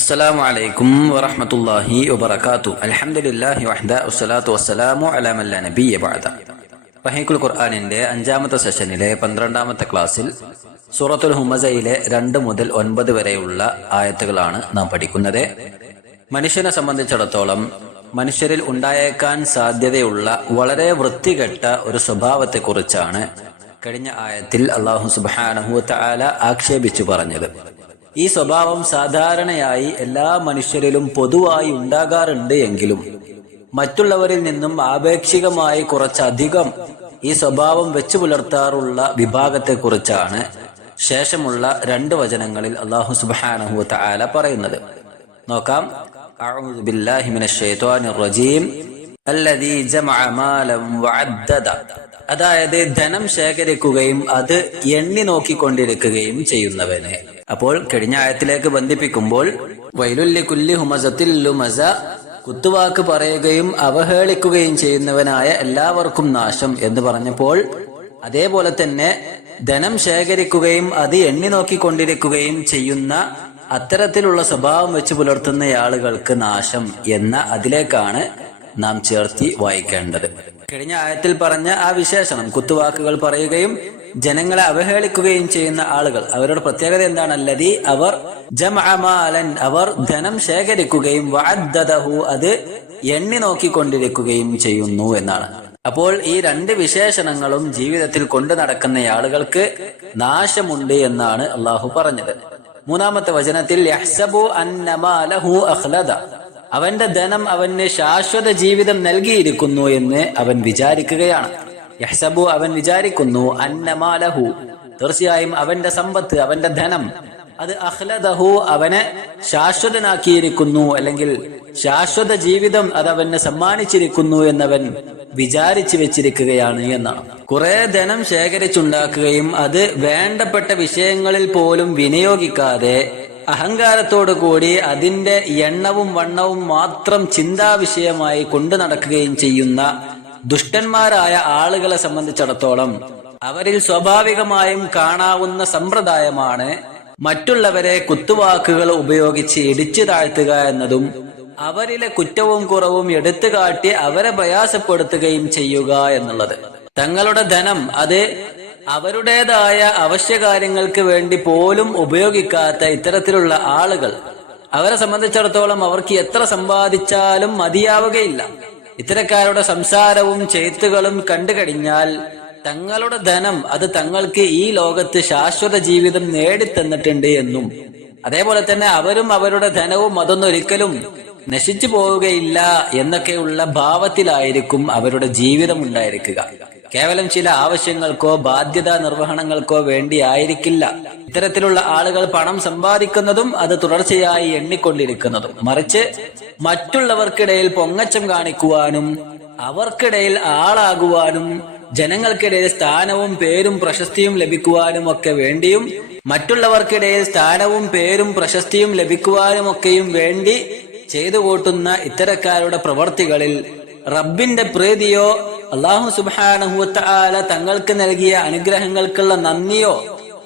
അസ്സലാമു അലൈക്കും വറഹ്മത്തുള്ളാഹി വബറകാതുഹു. അൽഹംദുലില്ലാഹി വഹ്ദ വസ്സലാത്തു വസ്സലാമു അലാ മൻ ലാ നബിയ്യ ബഅദ. റഹീഖുൽ ഖുർആനിന്റെ 5ാമത്തെ സെഷനിലെ 12ാമത്തെ ക്ലാസ്സിൽ സൂറത്തുൽ ഹുമസയിലെ 2 മുതൽ 9 വരെയുള്ള ആയത്തുകളാണ് നാം പഠിക്കുന്നത്. മനുഷ്യനെ സംബന്ധിച്ചിടത്തോളം മനുഷ്യരിൽ ഉണ്ടായേക്കാൻ സാധ്യതയുള്ള വളരെ വൃത്തികെട്ട ഒരു സ്വഭാവത്തെക്കുറിച്ചാണ് കഴിഞ്ഞ ആയത്തിൽ അല്ലാഹു സുബ്ഹാനഹു വ തആല ആക്ഷേപിച്ചു പറഞ്ഞത്. ഈ സ്വഭാവം സാധാരണയായി എല്ലാ മനുഷ്യരിലും പൊതുവായി ഉണ്ടാകാറുണ്ട് എങ്കിലും മറ്റുള്ളവരിൽ നിന്നും ആപേക്ഷികമായി കുറച്ചധികം ഈ സ്വഭാവം വെച്ചു പുലർത്താറുള്ള വിഭാഗത്തെക്കുറിച്ചാണ് ശേഷമുള്ള 2 വചനങ്ങളിൽ അല്ലാഹു സുബ്ഹാനഹു വ തആല പറയുന്നത്. നോക്കാം. അഊദു ബില്ലാഹി മിനശ് ശൈത്വാനിർ റജീം. അല്ലദീ ജമഅ മാലൻ വഅദ്ദദ. അതായത് ധനം ശേഖരിക്കുകയും അത് എണ്ണി നോക്കിക്കൊണ്ടിരിക്കുകയും ചെയ്യുന്നവനെ. അപ്പോൾ കഴിഞ്ഞ ആയത്തിലേക്ക് ബന്ധിപ്പിക്കുമ്പോൾ വൈലുൽ ലികുല്ലി ഹുമസത്തിൽ ലുമസ, കുത്തുവാക്ക് പറയുകയും അവഹേളിക്കുകയും ചെയ്യുന്നവനായ എല്ലാവർക്കും നാശം എന്ന് പറഞ്ഞപ്പോൾ, അതേപോലെ തന്നെ ധനം ശേഖരിക്കുകയും അത് എണ്ണി നോക്കിക്കൊണ്ടിരിക്കുകയും ചെയ്യുന്ന അത്തരത്തിലുള്ള സ്വഭാവം വെച്ച് പുലർത്തുന്ന ആളുകൾക്ക് നാശം എന്ന അതിലേക്കാണ് നാം ചേർത്തി വായിക്കേണ്ടത്. കഴിഞ്ഞ ആയത്തിൽ പറഞ്ഞ ആ വിശേഷണം, കുത്തുവാക്കുകൾ പറയുകയും ജനങ്ങളെ അവഹേളിക്കുകയും ചെയ്യുന്ന ആളുകൾ, അവരുടെ പ്രത്യേകത എന്താണ്? അല്ലദീ, അവർ ജമഅ മാലൻ, അവർ ധനം ശേഖരിക്കുകയും വഅദ്ദദഹു, അത് എണ്ണി നോക്കിക്കൊണ്ടിരിക്കുകയും ചെയ്യുന്നു എന്നാണ്. അപ്പോൾ ഈ 2 വിശേഷണങ്ങളും ജീവിതത്തിൽ കൊണ്ടു നടക്കുന്ന ആളുകൾക്ക് നാശമുണ്ട് എന്നാണ് അള്ളാഹു പറഞ്ഞത്. 3ാമത്തെ വചനത്തിൽ യഹ്സബു അന്നമാ ലഹു അഖ്ലദ, അവന്റെ ധനം അവന് ശാശ്വത ജീവിതം നൽകിയിരിക്കുന്നു എന്ന് അവൻ വിചാരിക്കുകയാണ്. യഹ്സബു, അവൻ വിചാരിക്കുന്നു, അന്നമാ ലഹു, തീർച്ചയായും അവന്റെ സമ്പത്ത്, അവന്റെ ധനം, അത് അഖ്ലദഹു, അവനെ ശാശ്വതനാക്കിയിരിക്കുന്നു, അല്ലെങ്കിൽ ശാശ്വത ജീവിതം അത് അവന് സമ്മാനിച്ചിരിക്കുന്നു എന്നവൻ വിചാരിച്ചു വെച്ചിരിക്കുകയാണ് എന്നാണ്. കുറെ ധനം ശേഖരിച്ചുണ്ടാക്കുകയും അത് വേണ്ടപ്പെട്ട വിഷയങ്ങളിൽ പോലും വിനിയോഗിക്കാതെ അഹങ്കാരത്തോടു കൂടി അതിന്റെ എണ്ണവും വണ്ണവും മാത്രം ചിന്താവിഷയമായി കൊണ്ടു നടക്കുകയും ചെയ്യുന്ന ദുഷ്ടന്മാരായ ആളുകളെ സംബന്ധിച്ചിടത്തോളം അവരിൽ സ്വാഭാവികമായും കാണാവുന്ന സമ്പ്രദായമാണ് മറ്റുള്ളവരെ കുത്തുവാക്കുകൾ ഉപയോഗിച്ച് ഇടിച്ചു താഴ്ത്തുക എന്നതും അവരിലെ കുറ്റവും കുറവും എടുത്തു കാട്ടി അവരെ പ്രയാസപ്പെടുത്തുകയും ചെയ്യുക എന്നുള്ളത്. തങ്ങളുടെ ധനം അത് അവരുടേതായ അവശ്യകാര്യങ്ങൾക്ക് വേണ്ടി പോലും ഉപയോഗിക്കാത്ത ഇത്തരത്തിലുള്ള ആളുകൾ, അവരെ സംബന്ധിച്ചിടത്തോളം അവർക്ക് എത്ര സമ്പാദിച്ചാലും മതിയാവുകയില്ല. ഇത്തരക്കാരുടെ സംസാരവും ചെയ്ത്തുകളും കണ്ടു കഴിഞ്ഞാൽ തങ്ങളുടെ ധനം അത് തങ്ങൾക്ക് ഈ ലോകത്ത് ശാശ്വത ജീവിതം നേടിത്തന്നിട്ടുണ്ട് എന്നും, അതേപോലെ തന്നെ അവരും അവരുടെ ധനവും അതൊന്നൊരിക്കലും നശിച്ചു പോവുകയില്ല എന്നൊക്കെയുള്ള ഭാവത്തിലായിരിക്കും അവരുടെ ജീവിതം ഉണ്ടായിരിക്കുക. കേവലം ചില ആവശ്യങ്ങൾക്കോ ബാധ്യതാ നിർവഹണങ്ങൾക്കോ വേണ്ടി ആയിരിക്കില്ല ഇത്തരത്തിലുള്ള ആളുകൾ പണം സമ്പാദിക്കുന്നതും അത് തുടർച്ചയായി എണ്ണിക്കൊണ്ടിരിക്കുന്നതും. മറിച്ച് മറ്റുള്ളവർക്കിടയിൽ പൊങ്ങച്ചം കാണിക്കുവാനും അവർക്കിടയിൽ ആളാകുവാനും ജനങ്ങൾക്കിടയിൽ സ്ഥാനവും പേരും പ്രശസ്തിയും ലഭിക്കുവാനും ഒക്കെ വേണ്ടിയും മറ്റുള്ളവർക്കിടയിൽ സ്ഥാനവും പേരും പ്രശസ്തിയും ലഭിക്കുവാനും ഒക്കെയും വേണ്ടി ചെയ്തു കൂട്ടുന്ന ഇത്തരക്കാരുടെ പ്രവർത്തികളിൽ റബ്ബിന്റെ പ്രീതിയോ അല്ലാഹു സുബ്ഹാനഹു വ തആല തങ്ങൾക്ക് നൽകിയ അനുഗ്രഹങ്ങൾക്കുള്ള നന്ദിയോ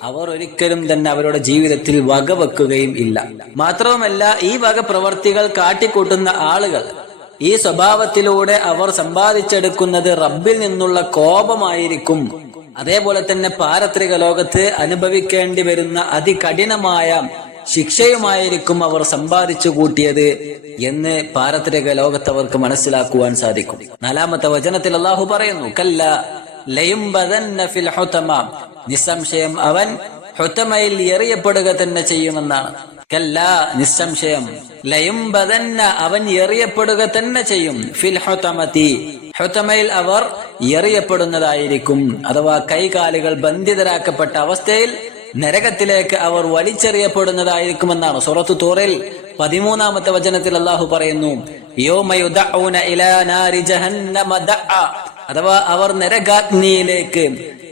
അവർ ഒരിക്കലും തന്നെ അവരുടെ ജീവിതത്തിൽ വകവെക്കുകയും ഇല്ല. മാത്രവുമല്ല, ഈ വക പ്രവർത്തികൾ കാട്ടിക്കൂട്ടുന്ന ആളുകൾ ഈ സ്വഭാവത്തിലൂടെ അവർ സമ്പാദിച്ചെടുക്കുന്നത് റബ്ബിൽ നിന്നുള്ള കോപമായിരിക്കും. അതേപോലെ തന്നെ പാരത്രിക ലോകത്ത് അനുഭവിക്കേണ്ടി വരുന്ന അതികഠിനമായ ശിക്ഷയുമായിരിക്കും അവർ സമ്പാദിച്ചു കൂട്ടിയത് എന്ന് പാരത്രിക ലോകത്ത് അവർക്ക് മനസ്സിലാക്കുവാൻ സാധിക്കും. 4ാമത്തെ വചനത്തിൽ അല്ലാഹു പറയുന്നു, കല്ല ലയുംബദന്ന ഫിൽ ഹുതമ, നിസ്സംശയം അവൻ ഹുതമയിൽ എറിയപ്പെടുക തന്നെ ചെയ്യുമെന്നാണ്. കല്ല, നിസ്സംശയം, ലയുംബദന്ന, അവൻ എറിയപ്പെടുക തന്നെ ചെയ്യും, ഫിൽ ഹുതമതി, ഹുതമയിൽ അവർ എറിയപ്പെടുന്നതായിരിക്കും. അഥവാ കൈകാലുകൾ ബന്ധിതരാക്കപ്പെട്ട അവസ്ഥയിൽ നരകത്തിലേക്ക് അവർ വലിച്ചെറിയപ്പെടുന്നതായിരിക്കുമെന്നാണ്. സൂറത്തു തൂറിൽ 13ാമത്തെ വചനത്തിൽ അല്ലാഹു പറയുന്നു, യൗമ യുദഊന ഇലാ നാരി ജഹന്നമ ദഅ, അഥവാ അവർ നരകാഗ്നിയിലേക്ക്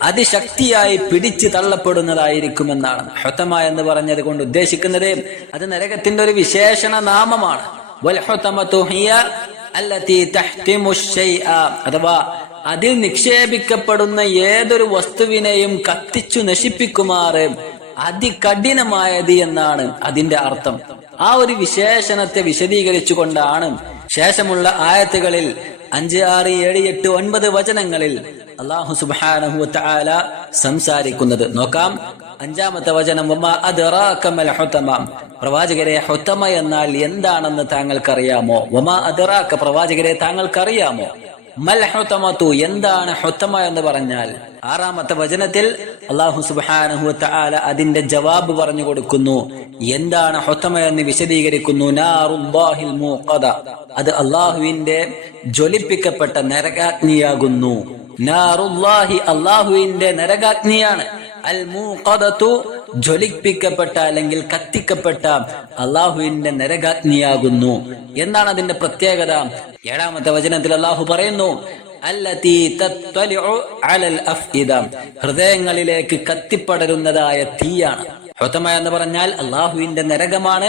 അതിശക്തിയായി പിടിച്ചു തള്ളപ്പെടുന്നതായിരിക്കുമെന്നാണ്. ഹുതമ എന്ന് പറഞ്ഞത് കൊണ്ട് ഉദ്ദേശിക്കുന്നത് അത് നരകത്തിന്റെ ഒരു വിശേഷണ നാമമാണ്. വൽ ഹുതമതു ഹിയ അല്ലതി തഹ്തിമു ശൈഅ, അഥവാ അതിൽ നിക്ഷേപിക്കപ്പെടുന്ന ഏതൊരു വസ്തുവിനെയും കത്തിച്ചു നശിപ്പിക്കുമാറ് അതികഠിനമായത് എന്നാണ് അതിന്റെ അർത്ഥം. ആ ഒരു വിശേഷണത്തെ വിശദീകരിച്ചുകൊണ്ടാണ് ശേഷമുള്ള ആയത്തുകളിൽ 5, 6, 7, 8, 9 വചനങ്ങളിൽ അല്ലാഹു സുബ്ഹാനഹു വ തആല സംസാരിക്കുന്നത്. നോക്കാം. 5-ാമത്തെ വചനം, വമാ അദ്റാക മൽ ഹുതമ. പ്രവാചകരെ, ഹുതമ എന്നാൽ എന്താണെന്ന് താങ്കൾക്കറിയാമോ? വമാ അദ്റാക, പ്രവാചകരെ താങ്കൾക്കറിയാമോ? മൽ ഹുതമതു, എന്താണ് ഹുതമ എന്ന് പറഞ്ഞാൽ? 6-ാമത്തെ വചനത്തിൽ അല്ലാഹു സുബ്ഹാനഹു വ തആല അതിന്റെ ജവാബ് പറഞ്ഞു കൊടുക്കുന്നു. എന്താണ് ഹുതമ എന്ന് വിശദീകരിക്കുന്നു. നാറുല്ലാഹിൽ മൂഖദ, അത് അല്ലാഹുവിന്റെ ജ്വലിപ്പിക്കപ്പെട്ട നരകാഗ്നിയാകുന്നു. നാറുല്ലാഹി, അല്ലാഹുവിന്റെ നരകാഗ്നിയാണ്. അൽ മൂഖദതു, ജ്വലിപ്പിക്കപ്പെട്ട അല്ലെങ്കിൽ കത്തിക്കപ്പെട്ട അല്ലാഹുവിന്റെ നരകാഗ്നിയാകുന്നു. എന്താണ് അതിന്റെ പ്രത്യേകത? 7-ാമത്തെ വചനത്തിൽ അല്ലാഹു പറയുന്നു, അല്ലതി തത്വലിഉ അലൽ അഫ്ഇദ, ഹൃദയങ്ങളിലേക്ക് കത്തിപ്പടരുന്നതായ തീയാണ്. ഹുതമ എന്ന് പറഞ്ഞാൽ അല്ലാഹുവിന്റെ നരകമാണ്.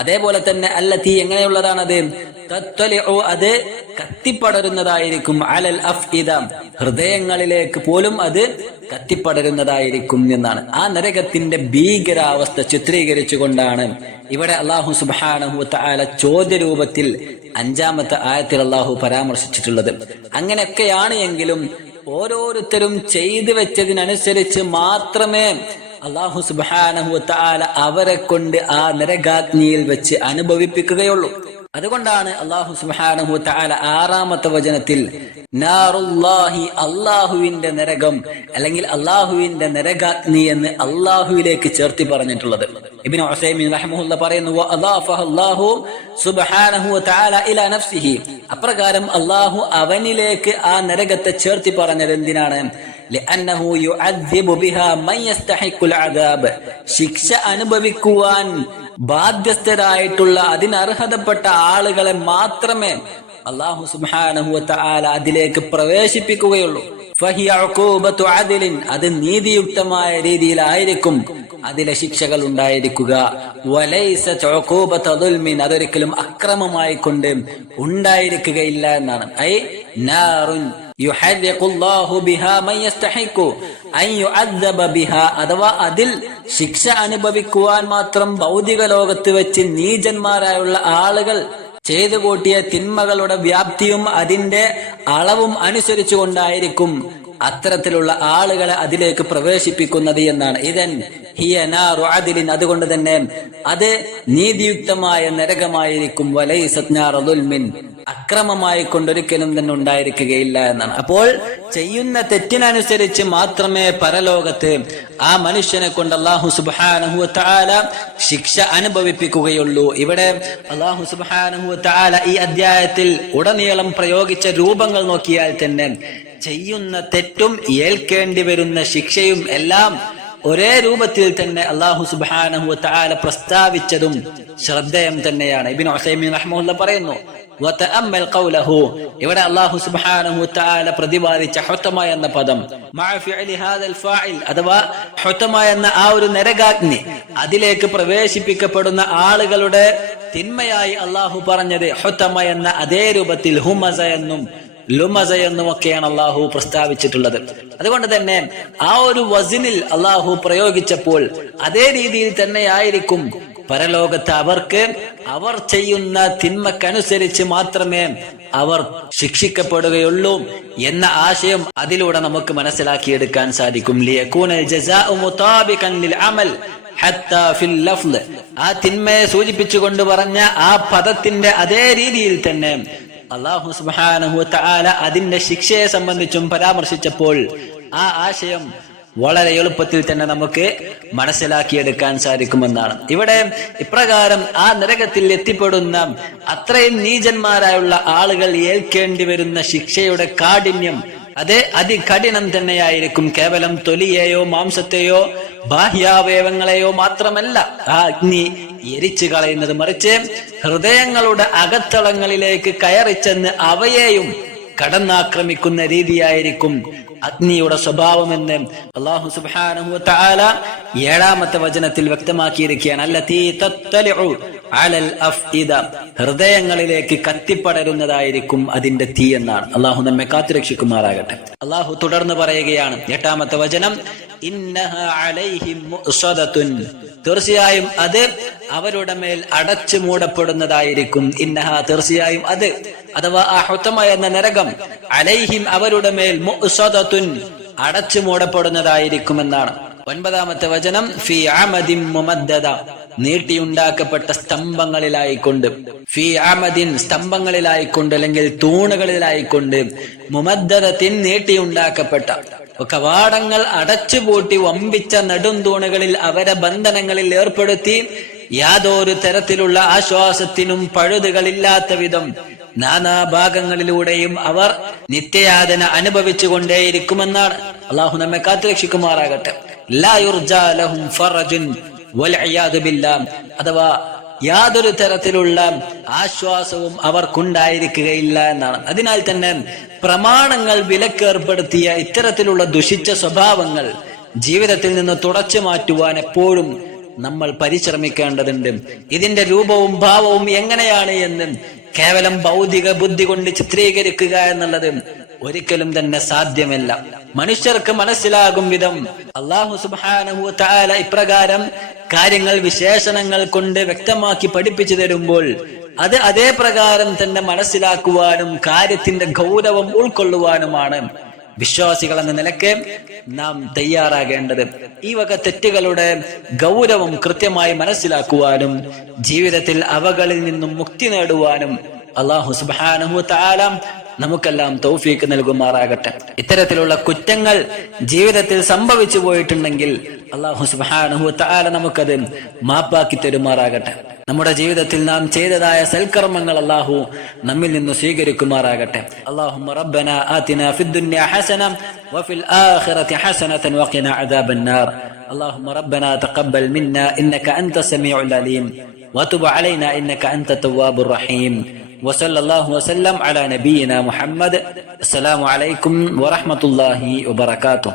അതേപോലെ തന്നെ അല്ലതി, എങ്ങനെയുള്ളതാണത്? തത്വലിഉ, അത് കത്തിപ്പടരുന്നതായിരിക്കും. അലൽ അഫ്ഇദ, ഹൃദയങ്ങളിലേക്ക് പോലും അത് കത്തിപ്പടരുന്നതായിരിക്കും എന്നാണ്. ആ നരകത്തിന്റെ ഭീകരാവസ്ഥ ചിത്രീകരിച്ചുകൊണ്ടാണ് ഇവിടെ അല്ലാഹു സുബ്ഹാനഹു വ തആല ചോദ്യരൂപത്തിൽ 5-ാമത്തെ ആയത്തിൽ അല്ലാഹു പരാമർശിച്ചിട്ടുള്ളത്. അങ്ങനെയൊക്കെയാണ് എങ്കിലും ഓരോരുത്തരും ചെയ്തു വെച്ചതിനനുസരിച്ച് മാത്രമേ അല്ലാഹു സുബ്ഹാനഹു വ തആല അവരെ കൊണ്ട് ആ നരകാഗ്നിയിൽ വെച്ച് അനുഭവിപ്പിക്കുകയുള്ളൂ. അതുകൊണ്ടാണ് അല്ലാഹു സുബ്ഹാനഹു വ തആല 6-ാമത്തെ വചനത്തിൽ നാറുല്ലാഹി, അല്ലാഹുവിന്റെ നരകം അല്ലെങ്കിൽ അല്ലാഹുവിന്റെ നരകാഗ്നി എന്ന് അല്ലാഹുവിലേക്ക് ചേർത്തി പറഞ്ഞിട്ടുള്ളത്. ഇബ്നു ഉസൈമീൻ റഹിമഹുല്ലാഹ് പറയുന്നു, വഅദാഫഹു സുബ്ഹാനഹു വ തആല ഇലാ നഫ്സിഹി, അപ്രകാരം അല്ലാഹു അവനിലേക്ക് ആ നരകത്തെ ചേർത്തി പറഞ്ഞത് എന്തിനാണ്? ലഅന്നഹു യുഅദ്ദിബു ബിഹാ മൻ യസ്തഹിഖുൽ അദാബ്, ശിക്ഷ അനുഭവിക്കുവാൻ ബാധ്യസ്ഥരായിട്ടുള്ള അതിനർഹതപ്പെട്ട ആളുകളെ മാത്രമേ അല്ലാഹു സുബ്ഹാനഹു വ തആല അതിലേക്ക് പ്രവേശിപ്പിക്കുകയുള്ളൂ. ഫഹിയ ഉഖൂബത്തു അദ്ലിൻ, അത് നീതിയുക്തമായ രീതിയിലായിരിക്കും അതിലെ ശിക്ഷകൾ ഉണ്ടായിരിക്കുക. വലൈസത് ഉഖൂബത്തു ദുൽമിൻ, അതൊരിക്കലും അക്രമമായി കൊണ്ട് ഉണ്ടായിരിക്കുകയില്ല എന്നാണ്. ഐ നാറുൻ യുഹരിഖുല്ലാഹു ബിഹാ മൻ യസ്തഹിഖു അൻ യുഅദ്ദബ ബിഹാ, അഥവാ അതിൽ ശിക്ഷ അനുഭവിക്കുവാൻ മാത്രം ഭൗതിക ലോകത്ത് വെച്ച് നീചന്മാരായുള്ള ആളുകൾ ചെയ്തു കൂട്ടിയ തിന്മകളുടെ വ്യാപ്തിയും അതിന്റെ അളവും അനുസരിച്ചു കൊണ്ടായിരിക്കും അത്തരത്തിലുള്ള ആളുകളെ അതിലേക്ക് പ്രവേശിപ്പിക്കുന്നത് എന്നാണ്. ഇദൻ ഹിയ നാറു അദ്ലിൻ, അതുകൊണ്ട് തന്നെ അത് നീതിയുക്തമായ നരകമായിരിക്കും. വലൈസത് നാറു ദുൽമിൻ, അക്രമമായി കൊണ്ടൊരിക്കലും തന്നെ ഉണ്ടായിരിക്കുകയില്ല എന്നാണ്. അപ്പോൾ ചെയ്യുന്ന തെറ്റിനനുസരിച്ച് മാത്രമേ പരലോകത്ത് ആ മനുഷ്യനെ കൊണ്ട് അല്ലാഹു സുബ്ഹാനഹു വ തആല ശിക്ഷ അനുഭവിപ്പിക്കുകയുള്ളൂ. ഇവിടെ അല്ലാഹു സുബ്ഹാനഹു വ തആല ഈ അധ്യായത്തിൽ ഉടനീളം പ്രയോഗിച്ച രൂപങ്ങൾ നോക്കിയാൽ തന്നെ ചെയ്യുന്ന തെറ്റും ഏൽക്കേണ്ടി വരുന്ന ശിക്ഷയും എല്ലാം ഒരേ രൂപത്തിൽ തന്നെ അല്ലാഹു സുബ്ഹാനഹു വ തആല പ്രസ്താവിച്ചതും ശ്രദ്ധേയം തന്നെയാണ്. ഇബ്നു ഉസൈമീൻ റഹിമഹുല്ലാഹ് പറയുന്നു, വതഅമ്മൽ ഖൗലഹു, ഇവിടെ അല്ലാഹു സുബ്ഹാനഹു വ തആല പ്രതിപാദിച്ച ഹുതമ എന്ന പദം മഅ ഫിഅലി ഹാദൽ ഫാഇൽ, അഥവാ ഹുതമ എന്ന ആ ഒരു നരകാഗ്നി അതിലേക്ക് പ്രവേശിപ്പിക്കപ്പെടുന്ന ആളുകളുടെ തിന്മയായി അല്ലാഹു പറഞ്ഞത് ഹുതമ എന്ന അതേ രൂപത്തിൽ ഹുമസ എന്നും ലുമസ എന്നുമൊക്കെയാണ് അല്ലാഹു പ്രസ്താവിച്ചിട്ടുള്ളത്. അതുകൊണ്ട് തന്നെ ആ ഒരു വസിനിൽ അല്ലാഹു പ്രയോഗിച്ചപ്പോൾ അതേ രീതിയിൽ തന്നെയായിരിക്കും പരലോകത്ത് അവർക്ക് അവർ ചെയ്യുന്ന തിന്മക്കനുസരിച്ച് മാത്രമേ അവർ ശിക്ഷിക്കപ്പെടുകയുള്ളൂ എന്ന ആശയം അതിലൂടെ നമുക്ക് മനസ്സിലാക്കിയെടുക്കാൻ സാധിക്കും. ലിയകൂനൽ ജസാഉ മുതാബിഖൻ ലിൽ അമൽ ഹത്താ ഫിൽ ലഫ്ള്, ആ തിന്മയെ സൂചിപ്പിച്ചുകൊണ്ട് പറഞ്ഞ ആ പദത്തിന്റെ അതേ രീതിയിൽ തന്നെ അല്ലാഹു സുബ്ഹാനഹു വ തആല അതിന്റെ ശിക്ഷയെ സംബന്ധിച്ചും പരാമർശിച്ചപ്പോൾ ആ ആശയം വളരെ എളുപ്പത്തിൽ തന്നെ നമുക്ക് മനസ്സിലാക്കിയെടുക്കാൻ സാധിക്കുമെന്നാണ്. ഇവിടെ ഇപ്രകാരം ആ നരകത്തിൽ എത്തിപ്പെടുന്ന അത്രയും നീചന്മാരായുള്ള ആളുകൾ ഏൽക്കേണ്ടി വരുന്ന ശിക്ഷയുടെ കാഠിന്യം അത് അതികഠിനം തന്നെയായിരിക്കും. കേവലം തൊലിയെയോ മാംസത്തെയോ ബാഹ്യാവയവങ്ങളെയോ മാത്രമല്ല ആ അഗ്നി എരിച്ചു കളയുന്നത്, മറിച്ച് ഹൃദയങ്ങളുടെ അകത്തളങ്ങളിലേക്ക് കയറിച്ചെന്ന് അവയെയും കടന്നാക്രമിക്കുന്ന രീതിയായിരിക്കും അഗ്നിയുടെ സ്വഭാവമെന്ന് അല്ലാഹു സുബ്ഹാനഹു വ തആല 7-ാമത്തെ വചനത്തിൽ വ്യക്തമാക്കിയിരിക്കുകയാണ്. അല്ലതീ തത്വലിഉ അലൽ അഫ്ഇദ, ഹൃദയങ്ങളിലേക്ക് കത്തിപ്പടരുന്നതായിരിക്കും അതിന്റെ തീ എന്നാണ്. അള്ളാഹു നമ്മെ കാത്തുരക്ഷിക്കുമാറാകട്ടെ. അള്ളാഹു തുടർന്ന് പറയുകയാണ് 8-ാമത്തെ വചനം, ഇന്നഹ അലൈഹിം മുഅ്സദത്തുൻ, തീർച്ചയായും അത് അവരുടെ മേൽ അടച്ചു മൂടപ്പെടുന്നതായിരിക്കും. ഇന്നഹ, തീർച്ചയായും അത്, അഥവാ ആ ഹുതമ എന്ന നരകം, അലൈഹിം അവരുടെ മേൽ മുഅ്സദത്തുൻ, അടച്ചു മൂടപ്പെടുന്നതായിരിക്കുമെന്നാണ്. 9-ാമത്തെ വചനം, ഫീ അമദിൻ മുമദ്ദദ, നീട്ടിയുണ്ടാക്കപ്പെട്ട സ്തംഭങ്ങളിലായിക്കൊണ്ട്, ഫീ അമദിൻ, സ്തംഭങ്ങളിലായിക്കൊണ്ട് അല്ലെങ്കിൽ തൂണുകളിലായിക്കൊണ്ട്, മുമദ്ദദത്തിൻ, നീട്ടിയുണ്ടാക്കപ്പെട്ട, കവാടങ്ങൾ അടച്ചുപൂട്ടി വമ്പിച്ച നെടുംതൂണുകളിൽ അവരെ ബന്ധനങ്ങളിൽ ഏർപ്പെടുത്തി യാതൊരു തരത്തിലുള്ള ആശ്വാസത്തിനും പഴുതുകളില്ലാത്ത വിധം നാനാഭാഗങ്ങളിലൂടെയും അവർ നിത്യയാതന അനുഭവിച്ചു കൊണ്ടേയിരിക്കുമെന്നാണ്. അള്ളാഹു നമ്മെ കാത്തുരക്ഷിക്കുമാറാകട്ടെ. ലാ യുർജാ ലഹും ഫറജുൻ വൽഇയാദു ബില്ലാഹ്, അഥവാ യാതൊരു തരത്തിലുള്ള ആശ്വാസവും അവർക്കുണ്ടായിരിക്കുകയില്ല എന്നാണ്. അതിനാൽ തന്നെ പ്രമാണങ്ങൾ വിലക്കേർപ്പെടുത്തിയ ഇത്തരത്തിലുള്ള ദുഷിച്ച സ്വഭാവങ്ങൾ ജീവിതത്തിൽ നിന്ന് തുടച്ചു മാറ്റുവാൻ എപ്പോഴും നമ്മൾ പരിശ്രമിക്കേണ്ടതുണ്ട്. ഇതിന്റെ രൂപവും ഭാവവും എങ്ങനെയാണ് എന്ന് കേവലം ഭൗതിക ബുദ്ധി കൊണ്ട് ചിത്രീകരിക്കുക എന്നുള്ളത് ഒരിക്കലും തന്നെ സാധ്യമല്ല. മനുഷ്യർക്ക് മനസ്സിലാകും വിധം അല്ലാഹു സുബ്ഹാനഹു വ തആല ഇപ്രകാരം കാര്യങ്ങൾ വിശേഷണങ്ങൾ കൊണ്ട് വ്യക്തമാക്കി പഠിപ്പിച്ചു തരുമ്പോൾ അത് അതേ പ്രകാരം തന്നെ മനസ്സിലാക്കുവാനും കാര്യത്തിന്റെ ഗൗരവം ഉൾക്കൊള്ളുവാനുമാണ് വിശ്വാസികൾ എന്ന നിലയ്ക്ക് നാം തയ്യാറാകേണ്ടത്. ഈ വക തെറ്റുകളുടെ ഗൗരവം കൃത്യമായി മനസ്സിലാക്കുവാനും ജീവിതത്തിൽ അവകളിൽ നിന്നും മുക്തി നേടുവാനും അല്ലാഹു സുബ്ഹാനഹു വ തആല നമുക്കെല്ലാം തൗഫീഖ് നൽകുമാറാകട്ടെ. ഇത്തരത്തിലുള്ള കുറ്റങ്ങൾ ജീവിതത്തിൽ സംഭവിച്ചു പോയിട്ടുണ്ടെങ്കിൽ അല്ലാഹു സുബ്ഹാനഹു വ തആല നമുക്കത് മാപ്പാക്കി തരുമാറാകട്ടെ. നമ്മുടെ ജീവിതത്തിൽ നാം ചെയ്തതായ സൽക്കർമ്മങ്ങൾ അല്ലാഹു നമ്മിൽ നിന്ന് സ്വീകരിക്കുമാറാകട്ടെ. അല്ലാഹുമ്മ റബ്ബനാ ആതിനാ ഫിദ്ദുനിയ ഹസന വഫിൽ ആഖിറതി ഹസനതൻ വഖിനാ അദാബന്നാർ. اللهم ربنا تقبل منا إنك أنت السميع العليم وتب علينا إنك أنت التواب الرحيم وصلى الله وسلم على نبينا محمد. السلام عليكم ورحمة الله وبركاته.